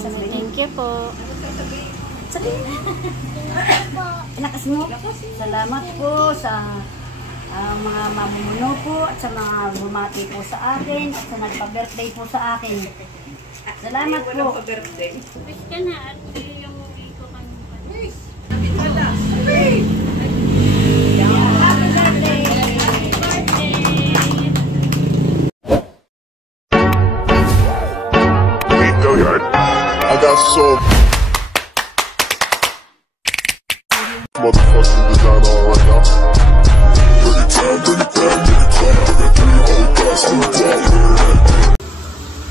sasabihin mo? Thank you po. Sabihin. Lakas mo. Salamat po sa mga mamumuno po at sa mga bumati po sa akin at sa nagpa-birthday po sa akin. Salamat po. Wish ka na at yung movie ko kanina. I got so motherfucking design on right now.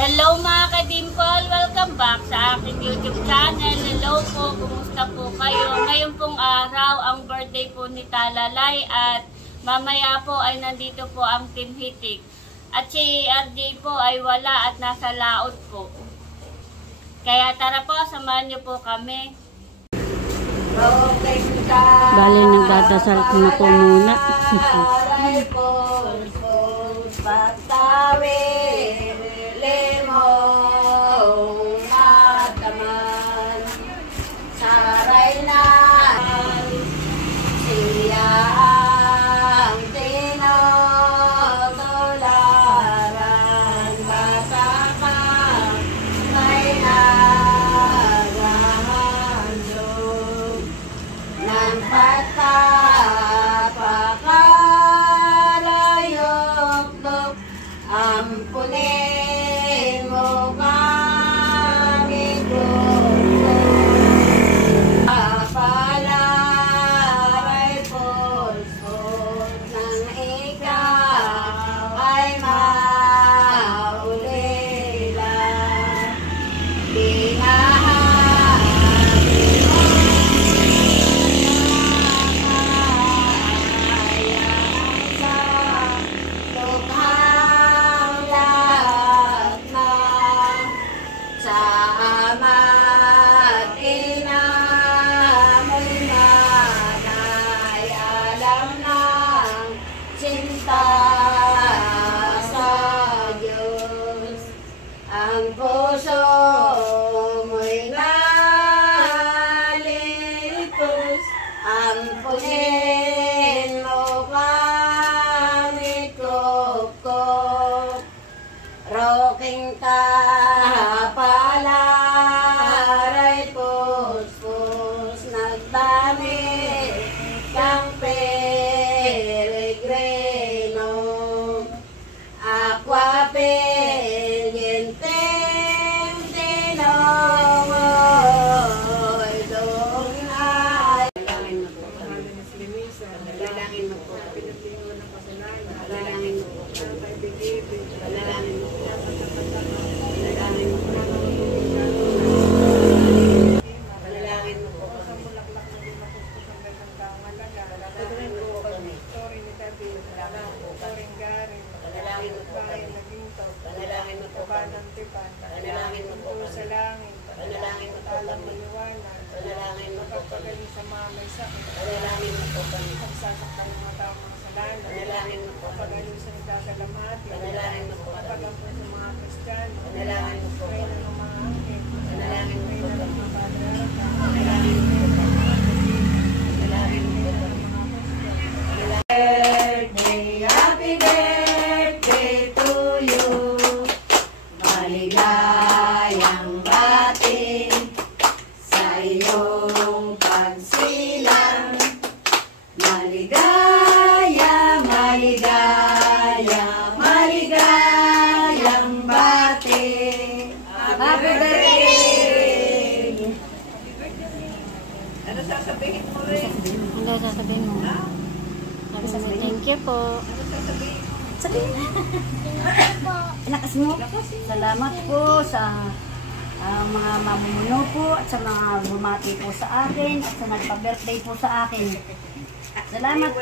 Hello mga ka-dimple! Welcome back sa aking YouTube channel. Hello po! Kumusta po kayo? Ngayon pong araw, ang birthday po ni Talalay at mamaya po ay nandito po ang Team Hitik. At si RJ po ay wala at nasa laot po. Kaya tara po, samahan niyo po kami. Bali, nagdadasal ko na po muna. Sasabihin mo? Thank you po. Sabihin. Lakas mo. Salamat po sa mga mamumuno po at sa mga bumati po sa akin at sa nagpa-birthday po sa akin. Salamat po.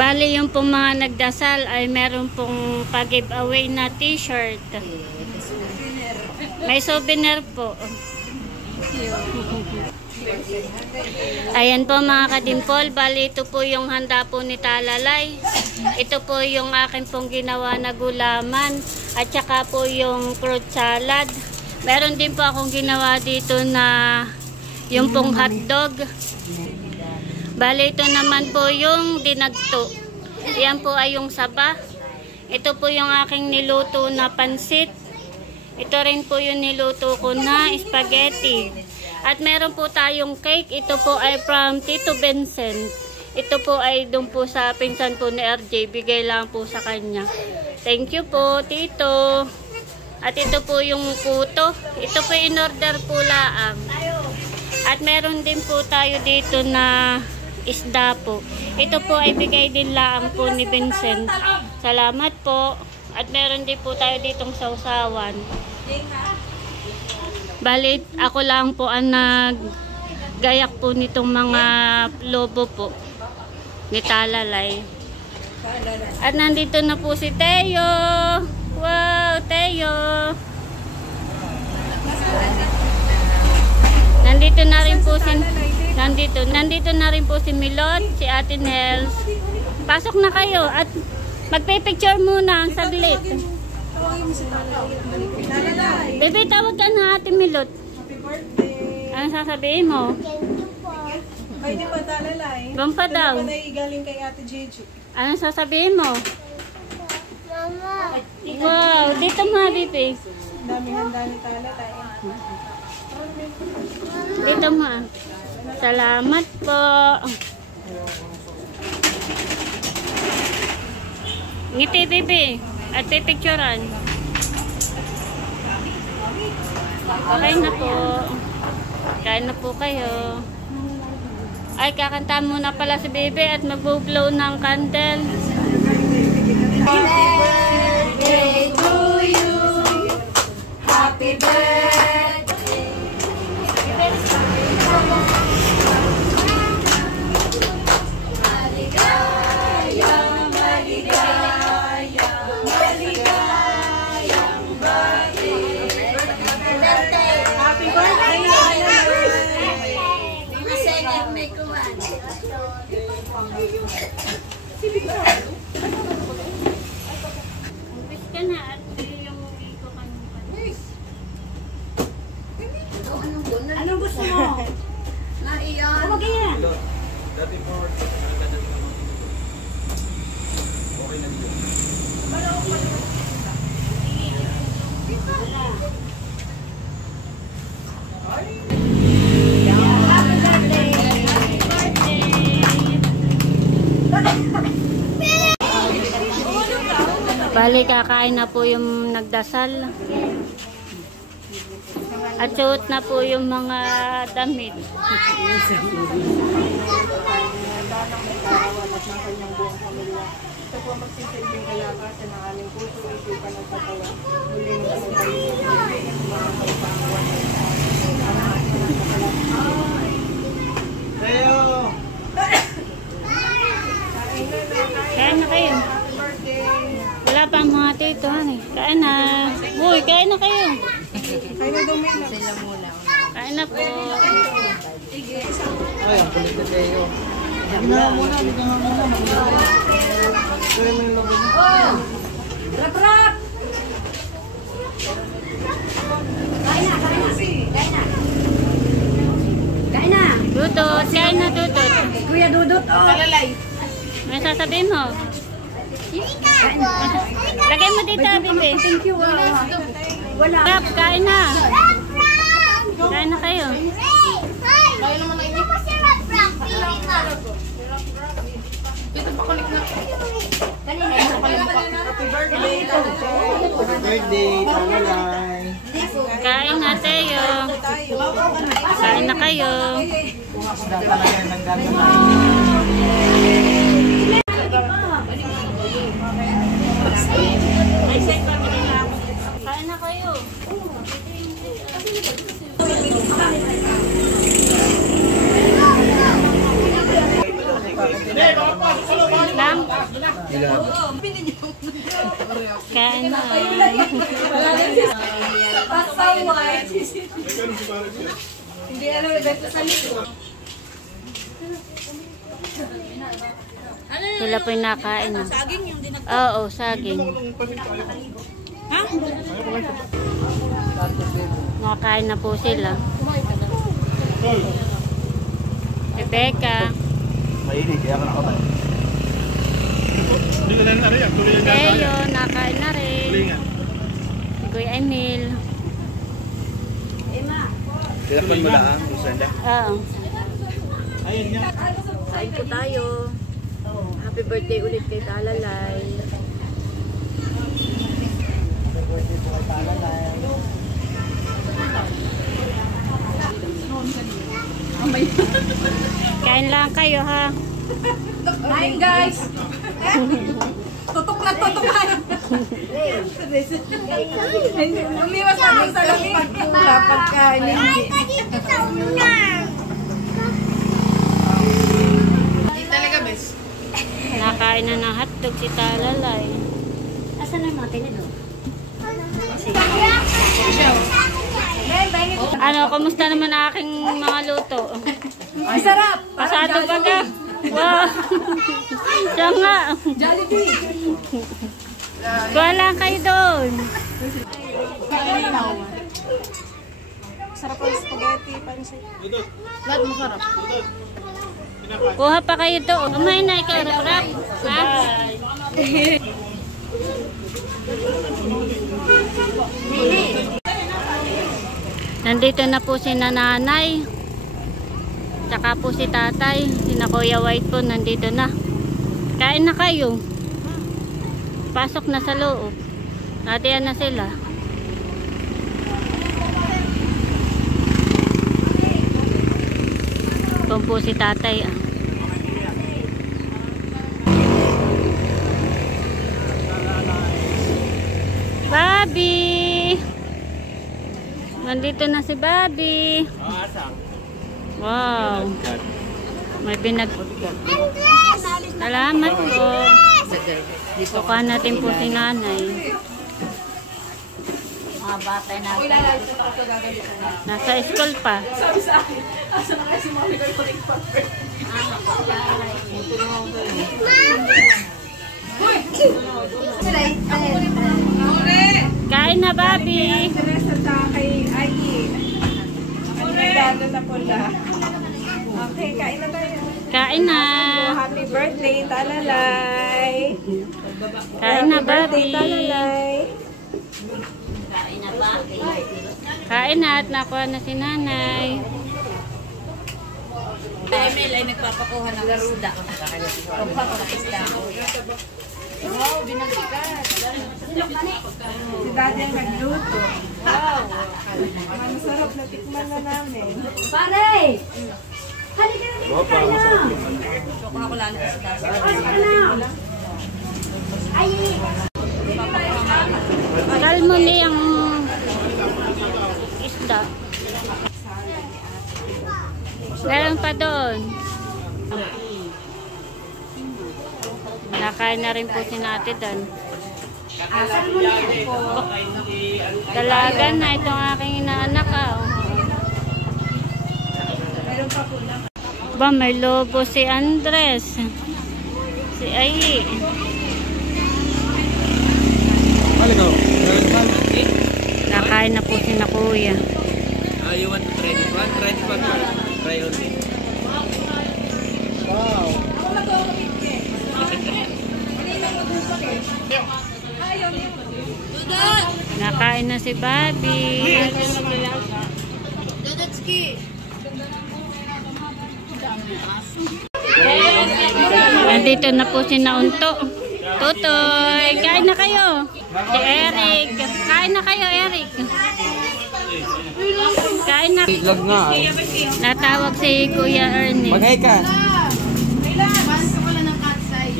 Bali yung pong mga nagdasal ay meron pong pag-giveaway na t-shirt. May souvenir po. Ayan po mga ka-dimple, bali ito po yung handa po ni Talalay. Ito po yung akin pong ginawa na gulaman at saka po yung fruit salad. Meron din po akong ginawa dito na yung pong hotdog. Bale, ito naman po yung dinagto. Yan po ay yung saba. Ito po yung aking niluto na pansit. Ito rin po yung niluto ko na spaghetti. At meron po tayong cake. Ito po ay from Tito Vincent. Ito po ay doon po sa pinsan po ni RJ. Bigay lang po sa kanya. Thank you po, Tito. At ito po yung puto. Ito po in-order po laang. At meron din po tayo dito na isda po. Ito po ay bigay din laang po ni Vincent. Salamat po. At meron din po tayo ditong sausawan. Balit, ako lang po ang naggayak po nitong mga lobo po ni Talalay. At nandito na po si Teo. Wow, Teo. Nandito na rin po si Milot, si Ate Nels. Pasok na kayo at magpe-picture muna ang saglit. Bebe, tawag ka na Ate Milot. Happy birthday. Ano sasabihin mo? Pwede pa talalay. Bumpa daw. Ito na galing kay Ate Jeju. Ano sasabihin mo? Wow, dito mga Bibi. Daming handa ni talalay. Dito mga. Salamat po. Ngiti Bibi. At pipicturan. Okay na po. Kain na po kayo. Ay, kakanta muna pala si Bibi at mag-blow ng candle. Happy birthday to you. Happy birthday. Maligayang, maligayang, maligayang birthday. Happy birthday! Umpis ka na at yung iko kanina. Anong gusto mo? Naiyan. Huwag yan. Bali, kakain na po yung nagdasal. At suot na po yung mga damit. Ito po magsisilbing kalakasan ng aming puso, isipan at katawan. Muli mo sa kayo at mga kapangwan. Kain na kayo. Happy birthday! Wala pa ang mga tito. Kain na. Uy, kain na kayo. Kayo na daw may Kain na po. Ay, ang kulit na tayo. Bigyan mo muna. Kaya mo yung logo niya. Rap, rap! Kain na, kain na. Kain na. Kain na. Dudot, kain na Dudot. Kuya Dudut, oh. Ano sasabihin mo? Kain na. Lagay mo dito, Bibi. Thank you, ah. Wala. Rap, kain na. Kain na kayo. Happy birthday! Happy birthday, Talalay. Kain na tayo. Kain na kayo. Isda talaga yung nagdadala. Kain na kayo. Lang? Kain na. Hindi ano, ibento sa lito. Sila po yung nakain. Saging yung dinag... Oo, saging. Ha? Nakain na po sila. Rebecca. Teo, nakain na rin. Kuya Emil. Tinapon mo lang, Susanda? Oo. Kain po tayo. Happy birthday ulit kay Talalay. Kain lang kayo ha. Kain guys! Tutok na tutukan! Umiwas natin sa lamig. Pagkain hindi. Talaga bes. Nakain na ng hotdog si Talalay. Asan na yung mga tinidor? Ano, kumusta naman ang aking mga luto? Ay, sarap! Pasado ba ka? Wow! Siya nga. Jollibee! Kuha lang kayo doon. Sarap ang spaghetti, pansit. Lahat masarap. Kuha pa kayo doon. Kumain na ikaw, rap. Ha? Nandito na po si nanay. Tsaka po si tatay. Si na Kuya White po nandito na. Kain na kayo. Pasok na sa loob. Natiyan na sila. Kung po si tatay. Bobby! Nandito na si Bobby. Wow. May pinag... Salamat po. Buka natin po si nanay. Mga batay na. Nasa school pa. Sabi sa akin, asa na kayo si mami ko yung pag-pag. Kain na, Bobby. Teresa sa kay Ayi. Ano regalo na pula. Okay, kain na tayo. Kain na. Happy birthday, Talalay. Kain na, Bobby. Talalay. Kain na at nakuha na si nanay. Emil ay nagpapakuha ng garuda. Pagpapakuha wow, binagtikan. Si Daddy ang nagluto. Wow. Masarap na tikman na namin. Pare! Halika na dito tayo! Choco ako lalo sa taas. Halika na! Ay! Kalmo niyang isda. Meron pa doon. Nakain na rin po si Nate doon. Dalaga na itong aking inaanak. Ba, may lobo si Andres. Si Ayi. Nakain na po si na Kuya. You want to try this one? Try this one first. Try only. Wow. Nakain na si Bobby. Nandito na po si Naunto. Tutoy, kain na kayo. Si Eric. Kain na kayo, Eric. Kain na. Vlog nga. Natawag si Kuya Ernest. Mag-hi ka.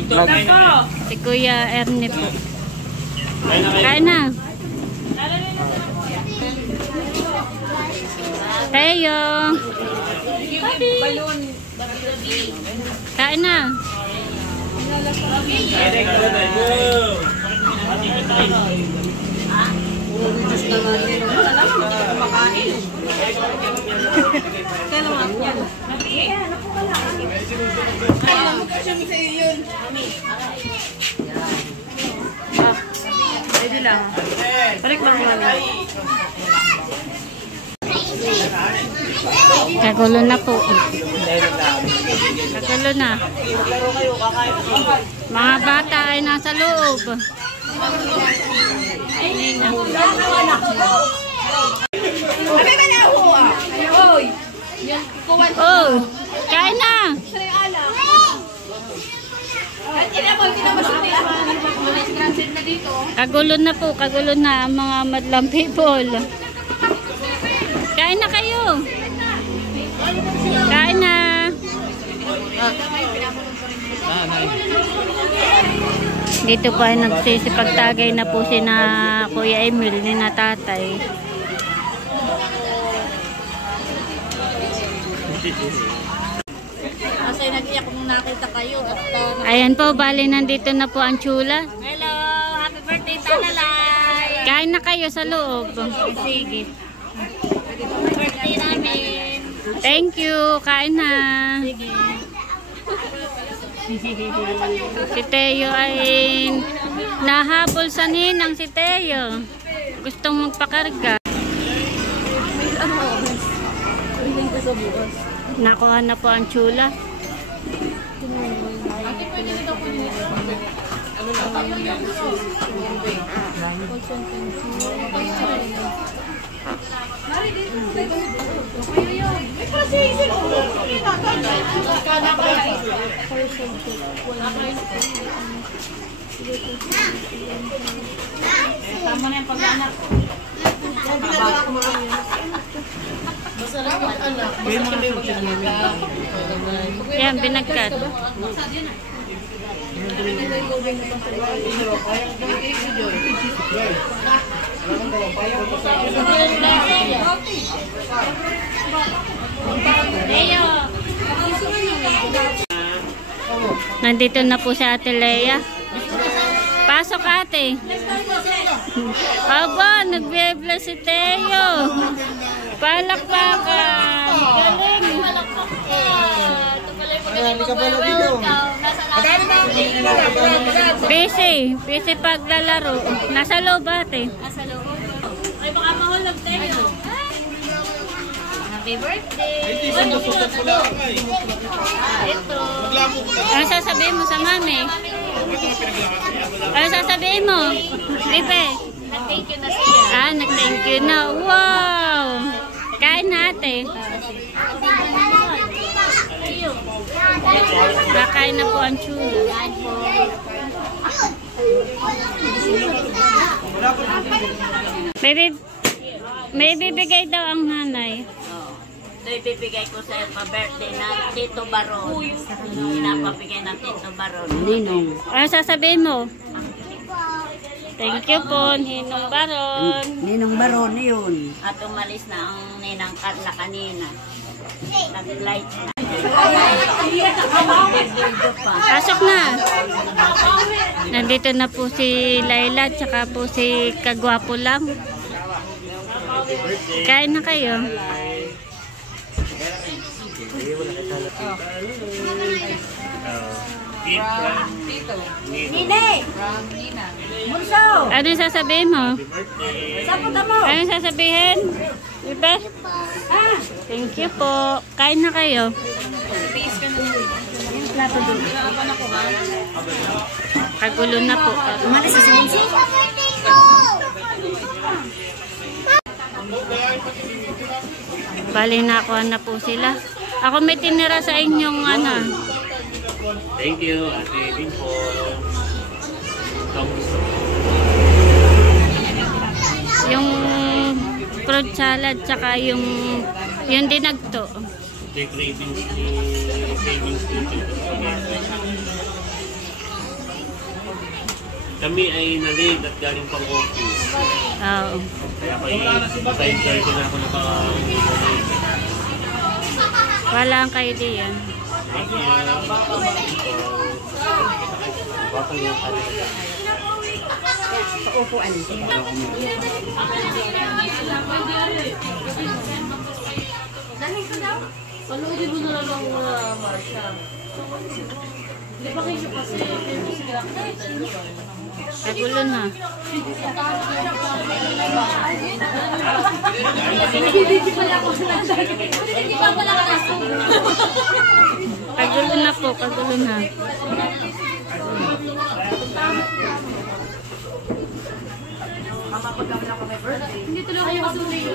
Vlog. Si Kuya Ernest po. Kain na. Heyo. Kain na. sa'yo yun. Pwede lang. Balik mo naman. Kagulo na po. Kagulo na. Mga bata ay nasa loob. Sabi ba na ako ah? Oy! Oh, kain na. Kagulo na po, kagulo na ang mga madlang people. Kain na kayo. Kain na. Dito po ay nagsisipagtagay na po si na Kuya Emil ni na tatay. Kasi nag-iyak kung nakita kayo. Ayan po, bali nandito na po ang tsula. Hello! Happy birthday, Talalay! Kain na kayo sa loob. Sige. Happy birthday namin! Thank you. Kain na. Sige. Si Teo ay nahabol sa ninang si Teo. Gustong magpakarga. Nakuha na po ang tsula. Tama na yung pag-anak. Yan, binagkat. Nandito na po si Ate Lea. Pasok ate. Aba, nagbe-bless si Teo. Palakpakan. Galing. Busy paglalaro. Nasa loob ate. Nasa loob. Ay, baka mahulog tayo. Happy birthday! Ito. Ano sasabihin mo sa mami? Ano sasabihin mo? Lipe? Thank you na siya. Ah, nag-thank you na. Wow! Kain na ate. Kakain na po ang tsula. May bibigay daw ang nanay. Ito ibibigay ko sa pa-birthday na Tito Baron. Pinapabigay ng Tito Baron. Ninong. Ano sasabihin mo? Thank you po, Ninong Baron. Ninong Baron yun. At umalis na ang Ninang Carla kanina. Nag-light na. Pasok na. Nandito na po si Laila at saka po si Kagwapo lang. Kain na kayo. Nine! Bunso! Ano yung sasabihin mo? Sapunta mo! Ano yung sasabihin? Ibe? Thank you po. Kain na kayo. Kagulo na po. Umalis si Bunso. Bali nakuha na po sila. Ako may tinira sa inyong ano. Thank you, Ate Dimple. Yung fruit salad tsaka yung dinagto. The cravings ni kami ay na-late at galing pang office. Oo. Kaya pa 5:30 na ako Wala ang kayo diyan. Thank you. Baka yung Paupuan. Panoodin mo na lang ang mga Marsha. Kagulo na. Kagulo na po, kagulo na. Hindi tuloy kayo kasulit.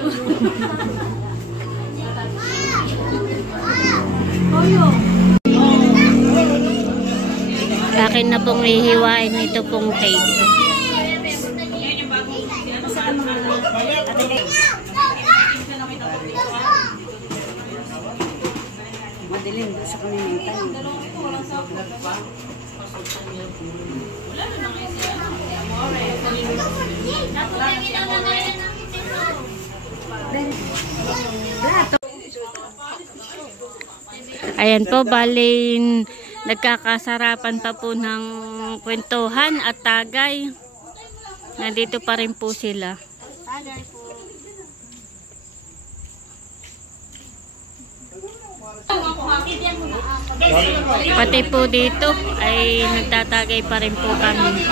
Akin na pong ihiwain ito pong cake. Madilim doon sa kanilang. Ayan po, bali nagkakasarapan pa po ng kwentuhan at tagay. Nandito pa rin po sila. Tagay po. Pati po dito ay nagtatagay pa rin po kami.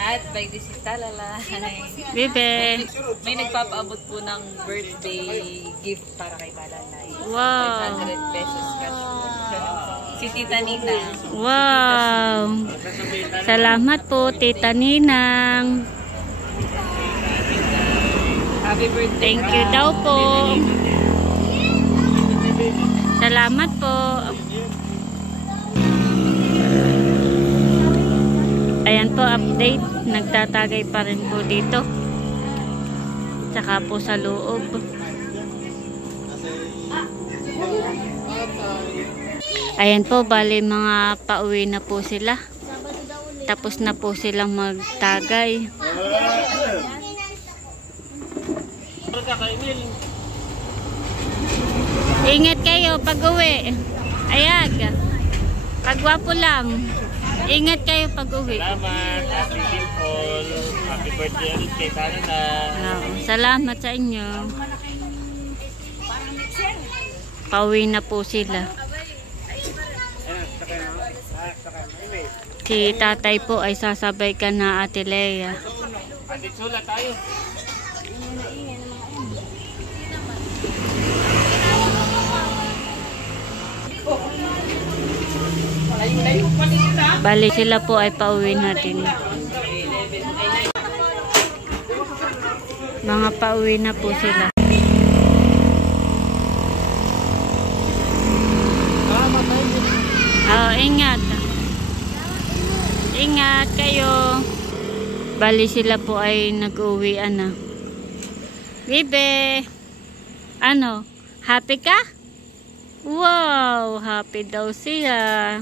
At by this is Talalay. Bebe. May nagpapaabot po ng birthday gift para kay Talalay. Wow. 500 pesos cash. Si Tita Nina. Wow. Salamat po, Tita Ninang. Happy birthday. Thank you daw po. Salamat po. Ayan po, update. Nagtatagay pa rin po dito. Tsaka po sa loob. Ayan po, bali mga pauwi na po sila. Tapos na po silang magtagay. Ingat kayo pag uwi. Ayag. Pagwapo lang. Ingat kayo pag uwi. Salamat, Happy Dimple. Happy birthday ulit kay Talalay. Salamat sa inyo. Pauwi na po sila. Si tatay po ay sasabay ka na Ate Lea. Adik sula tayo. Bali sila po ay pauwi natin. Mga pauwi na po sila. Oh, ingat. Ingat kayo. Bali sila po ay nag-uwian na. Bibe. Ano? Happy ka? Wow, happy daw siya.